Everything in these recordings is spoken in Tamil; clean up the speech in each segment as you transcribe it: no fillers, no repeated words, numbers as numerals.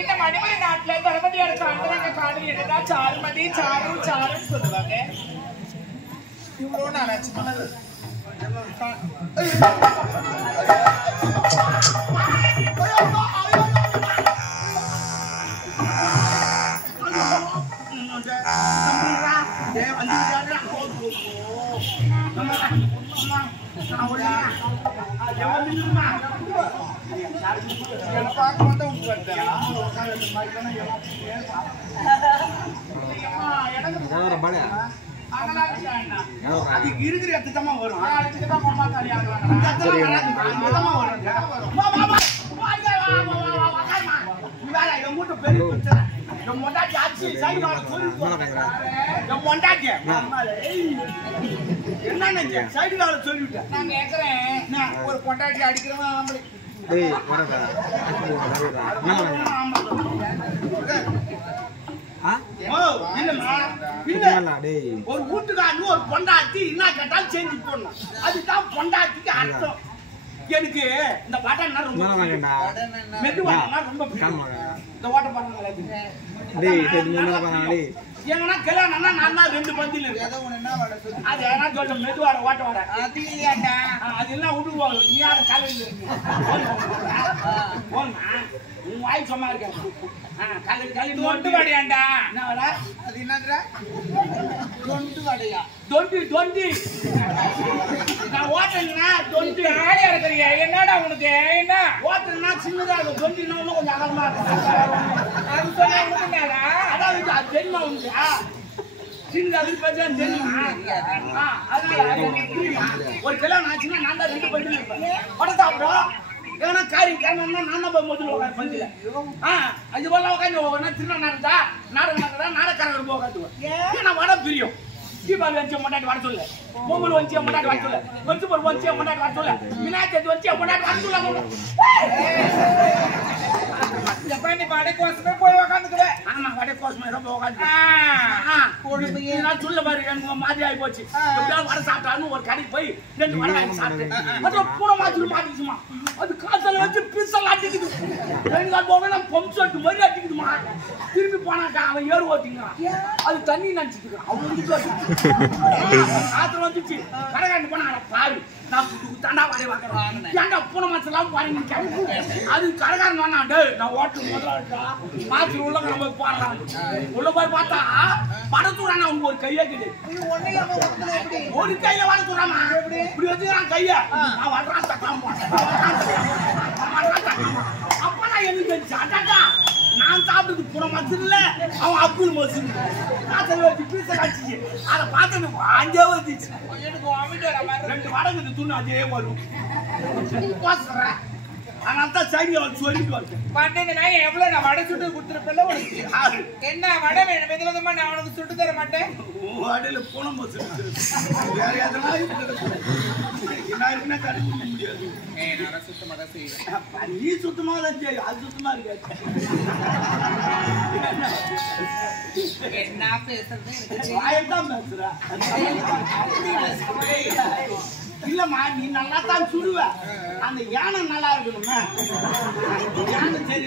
இந்த மணிமணி நாட்டுல தளபதியார் சார்ந்த காதலி என்னடா சாருமதி சாரு சாருன்னு சொல்லுவாங்க. இவ்வளவு நாளாச்சு பண்ணது. இருக்கிற இடத்துக்கு வரும் என்ன சைடுல சொல்லிவிட்டேன். நான் கேக்குறேன் ஒரு பொண்டாட்டி அடிக்கிறவன் ஒரு வீட்டுக்காரனு ஒரு பொண்டாட்டி என்ன கேட்டாலும் செஞ்சு போடணும். அதுதான் பொண்டாட்டிக்கு அர்த்தம். எனக்கு இந்த பாட்டா ரொம்ப மெதுவானா ரொம்ப இந்த ஓட்ட பாருங்க எங்கன்னா கல்யாணம்னா நான் 2 பந்தில இருக்கு. அது ஏன்னா சொல்ல மெதுவாட ஓட்ட வாட அது இல்லையாண்டா அது எல்லாம் விடுவாங்க. நீ யாரும் காலையில் இருக்கு உன் வாய் சும்மா இருக்க காலையில் காலையில் தொண்டு வடையாண்டா என்ன வட அது என்னன்ற தொண்டு வடையா தொண்டி தொண்டி நான் ஓட்டணும்னா தொண்டி ஆடியா இருக்கிறீங்க. என்னடா உனக்கு என்ன ஓட்டணும்னா சின்னதா இருக்கும். தொண்டினா இன்னும் கொஞ்சம் அகலமா இருக்கும். அது சொன்னா அதாவது அது தெரியுமா உனக்கு சின்னது பேச தெரியுமா? ஒரு கல்யாணம் ஆச்சுன்னா நான் தான் 2 பண்டிகை இருப்பேன். வடை சாப்பிடும் ஏன்னா காரி காரணம்னா நான் போய் முதல்ல உட்காந்து பந்தில அது போல உட்காந்து திருநாள் நடந்தா நாடகம் நடந்தா நாடகாரங்க போய் உட்காந்துவேன். நான் வடை பிரியும். தீபாவளி வச்சு முன்னாடி வர சொல்ல, பொங்கல் வச்சு முன்னாடி வர சொல்ல, வருஷம் வச்சு முன்னாடி வர சொல்ல, விநாயகர் சதுர்த்தி வச்சு முன்னாடி வர சொல்ல. எப்ப நீ வடை கோசமே போய் உக்காந்துக்குற ஆமா வடை கோசமே ரொம்ப உக்காந்து நான் சொல்ல பாரு எனக்கு மாதிரி ஆகி போச்சு எப்படியாவது வடை சாப்பிட்டாலும் ஒரு கடைக்கு போய் 2 வடை வாங்கி சாப்பிட்டேன் அது பூனை மாத்திக்குமா அது காத்துல வச்சு பிசல் அடிக்குது எனக்கு அது போக நான் பம்ப் செட் மாதிரி அடிக்குதுமா திரும்பி போனாக்கா அவன் ஏறு ஓட்டிங்கிறான் அது தண்ணி நினைச்சிட்டு இருக்கான் அவன் வந்து காத்துல வந்துச்சு கடைக்காண்டு போனா பாரு நான் தண்டா வடை வாங்குறேன் ஏன்டா பூனை மாசெல்லாம் பாருங்க அது கடைக்காரன் வேணாண்டு நான் ஓட்டு முதல்ல மாச்சு உள்ள போய் போடுறான் உள்ள போய் பார்த்தா படத்துறான் அவங்க ஒரு கையை கிட்டு ஒரு கையை வடத்துறாமா இப்படி வச்சுக்கிறான் கைய நான் வர்றான் தட்டாம அப்ப நான் எனக்கு அட்டாக்கா நான் சாப்பிட்டது புற மசில அவன் அப்புள் மசில் காத்தல வச்சு பீச காய்ச்சி அதை பார்த்து அஞ்சே வந்துச்சு எனக்கு 2 வடங்குது துணி அதே வரும் அதனால்தான் சரி அவன் சொல்லிட்டு வரேன் பண்ணீங்கன்னா எவ்வளவு நான் வடை சுட்டு கொடுத்துருப்பேன்ல உனக்கு என்ன வடை வேணும் விதவிதமா நான் உனக்கு சுட்டு தர மாட்டேன் வடையில பூனை மசில் வேற எதனா என்ன இருக்குன்னா கண்டுபிடிக்க முடியாது நான் சுத்தமா தான் செய்வேன் நீ சுத்தமா தான் செய்யும் அது சுத்தமா இருக்காது என்ன பேசுறது வாயத்தான் பேசுற இல்லம்மா நீ நல்லா தான் சுடுவ அந்த யானை நல்லா இருக்கணுமா யானை சரி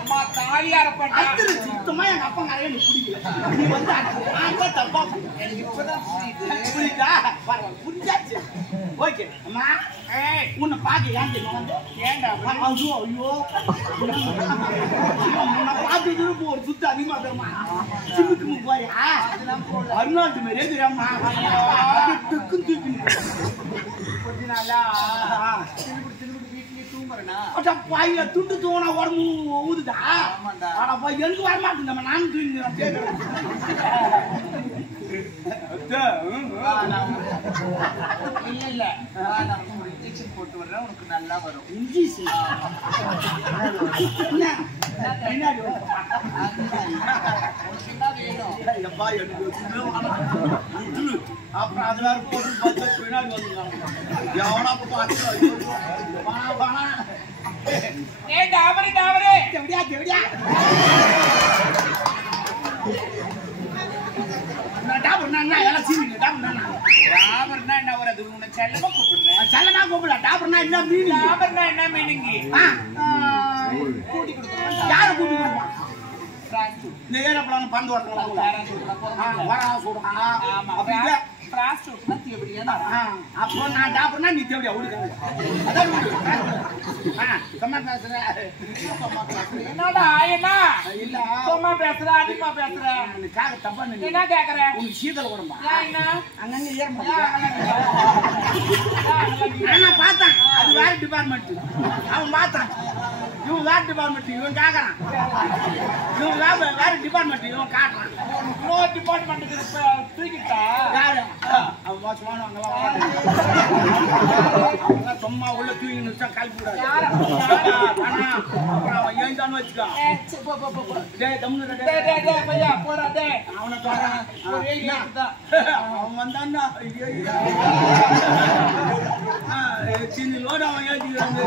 அம்மா தாலியார பண்ணா அத்திரு சுத்தமா எங்க அப்பா நிறைய பிடிக்கல நீ வந்து அங்க தப்பா எனக்கு இப்பதான் புரியுதா பரவாயில்ல புரிஞ்சாச்சு ஓகே அம்மா உன்னை பார்க்க ஏன் தெரியுமா வந்து ஏன்டா ஐயோ ஐயோ உன்னை பார்த்துட்டு ஒரு சுத்து அதிகமா தருமா சிம்முக்கு போறியா அருணாட்டு மாதிரியே தெரியாமா துக்கும் தூக்கி கொஞ்ச நாளா திருப்பி வீட்லயே தூங்குறேனா பாயில துண்டு தூங்கினா உடம்பு ஊதுதா ஆனாப்பா எனக்கு வர மாட்டேன் நானும் தூங்கிக்கிறேன் இல்ல நான் ஒரு இன்ஜெக்ஷன் போட்டு வர்றேன் உனக்கு நல்லா வரும் இன்ஜெக்ஷன் பின்னாடி அப்புறம் அது வேற போட்டு பார்த்து பின்னாடி வந்துருக்காங்க எவனா பார்த்து டாவரே எப்படியா எப்படியா டாபர்னா எல்லாம் சீனிங்க டாவர்னா என்ன வருது உன்னை செல்லமா கூப்பிடுறேன் செல்லமா கூப்பிடல டாபர்னா என்ன மீனிங் டாவர்னா என்ன மீனிங் கூட்டி கொடுக்கணும் யாரை கூட்டி கொடுப்பான் இந்த ஏரோப்ளான் பந்து ஓட்டுறாங்க வரா சொல்றான் அப்போ நான் டாக்டர்னா நீ தேவையா ஒழுங்கு என்னடா என்ன இல்ல சும்மா பேசுற அதிகமா பேசுற தப்பா என்ன கேக்குற உனக்கு சீதல் உடம்பா என்ன அங்கங்க ஏற நான் பார்த்தான் அது வேற டிபார்ட்மெண்ட் அவன் பார்த்தான் இவன் வேற டிபார்ட்மெண்ட் இவன் கேக்குறான் இவன் வேற டிபார்ட்மெண்ட் இவன் காட்டுறான் இன்னொரு டிபார்ட்மெண்ட்டுக்கு தூக்கிட்டா யாரு அவன் மோசமான சும்மா உள்ள தூங்கி நிறுத்தா கல்வி கூடாது அப்புறம் அவன் ஏஞ்சான்னு வச்சுக்கோ அவனை சொல்றான் அவன் வந்தான்னா சின்னோடு அவன் ஏற்றிக்கிறாங்க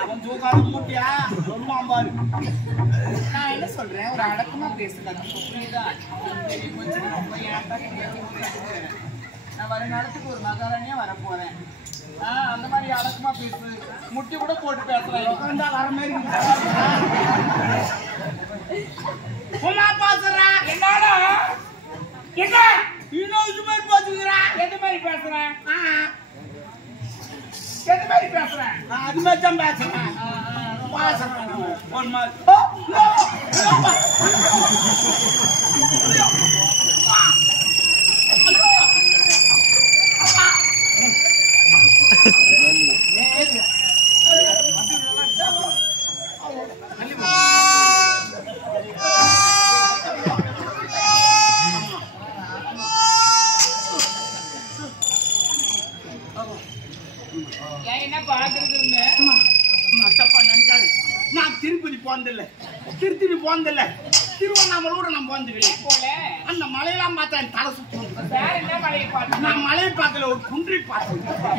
அவன் தூக்காத மூட்டியா சொல்லுவான் பாரு நான் என்ன சொல்றேன் ஒரு அடக்கமா பேசுங்க புரியுதா நான் வருங்காலத்துக்கு ஒரு மகாராணியா வரப்போறேன் அந்த மாதிரி அடக்கமா பேசு முட்டி கூட போட்டு பேசுறேன் வர மாதிரி பாசுறா என்னடா என்ன இன்னொரு மாதிரி பாத்துக்கிறா எது மாதிரி பேசுறேன் எது மாதிரி பேசுறேன் அது மாதிரி தான் பேசுறேன் ஒரு மாதிரி என்ன பாக்குறது தப்பா நினைக்காது நான் திருப்பதி போனதில்லை திருத்தணி போனதில்லை திருவண்ணாமலூர் நம்ம வந்துக்கிறேன் போல அந்த மலையெல்லாம் பார்த்தா என் தலை சுத்தி வேற என்ன மலையை பார்த்து நான் மலையை பார்க்கல ஒரு குன்றை பார்த்தேன்